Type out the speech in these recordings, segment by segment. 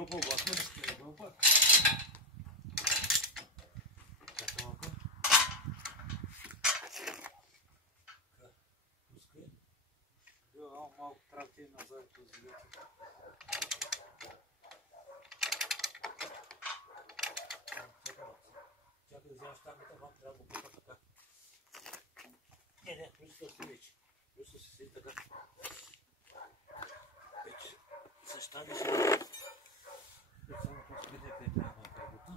дропал бахме, не дропа. Чакай малко. Пускай. Малко трябва ти назад този вятър. Чакай да вземаш таката, вам трябва да го пипа така. Не, плюска си вече. Плюска си седи така. Вече. Същави се. Вече само тук видя къде трябва да работа.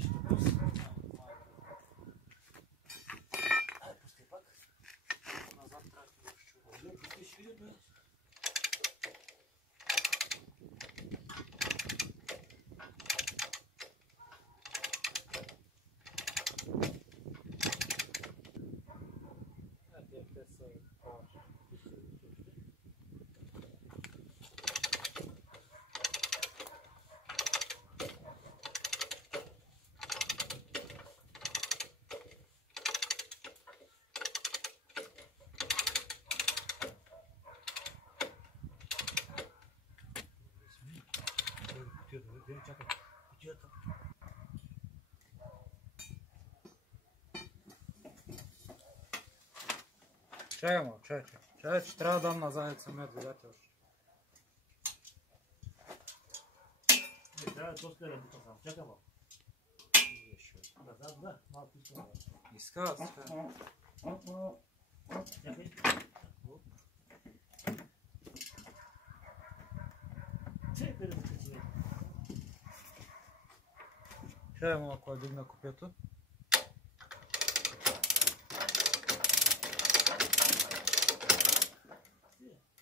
Ще пусна малко. Ай, пускай пак. Назад трябва да го чува. Пускай ще видя, бе. Чакай, кутията. Чакай, мал, чакай. Чакай, че трябва да дам назад самия двигател. Не, трябва да тоска да работа сам. Чакай, мал. Назад, да, малко иска. Иска, иска. Чакай. Чакай да се късне. Чакай малко да дигна копието.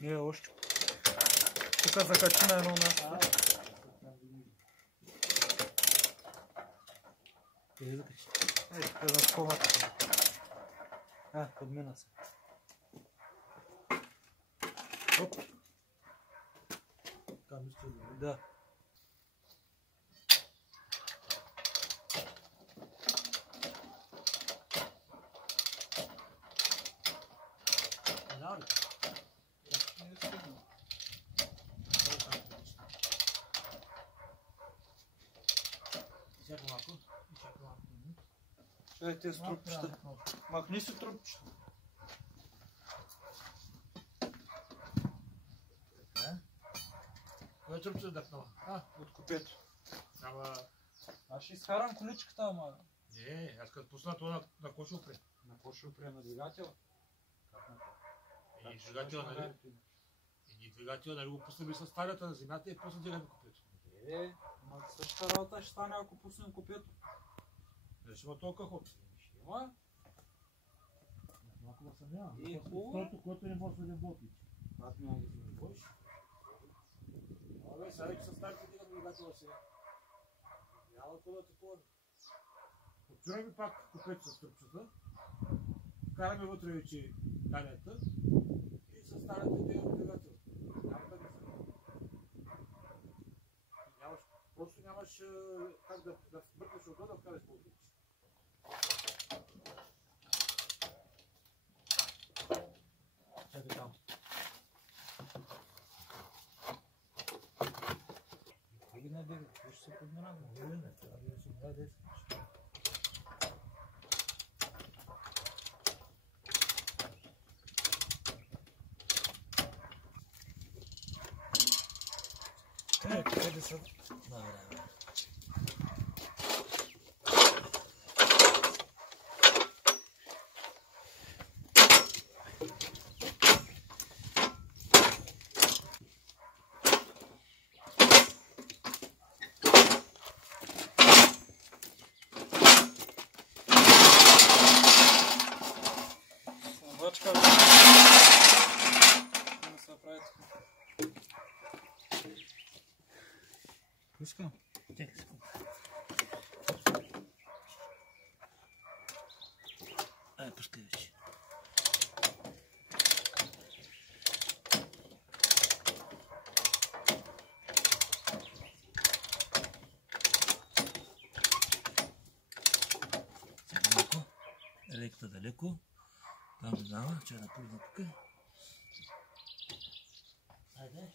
Не, още. Тук закачи на едно място. Къде закачи? Ей, тук е на комата. Подмина се. Оп. Така мисля да. Чакай тези трупчета. Махни си трупчета. Кой трупчета дъхнала? От копието. Аз ще изкарам количката, ама... Не, аз като пусна това на кошопре. На кошопре на двигател? Как на това? И двигател, нали? И двигател, нали го пуснем и с стадията на земята и после дигаме копието. Ама същата работа ще стане, ако пуснем копието. Не ще има толкова ход. Ще има. Малко да съм няма. И хубаво. Който не може да не ботиш. Аз няма да се не боиш. Абе, сега вече с старите дигам двигатела сега. Няма да ходя такова. Отпираме пак копието с тръпчета. Караме вътре вече данията. И с старите дигам двигател. Няма да не се. Просто нямаш как да бъркаш отдолу да вкараш по-отдолу. Чакай там. Ги не бега, какво ще се подмина? Не, трябва да се даде. Къде са? Добре. Бачка. Не се прави така. Пускам? Чакай секунда. Ай, пускай вече. Сега малко. Електа далеко. Там минава, че да пълна тук. Айде.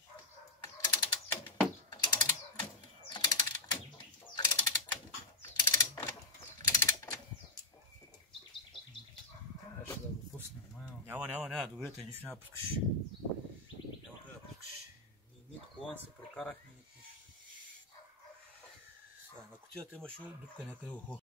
Ще да го пуснем. Няма, добре, нищо няма пускаш. Няма къде да пускаш. Нито колан се прекарахме, нито нищо. На кутията имаше дупка някъде ухо.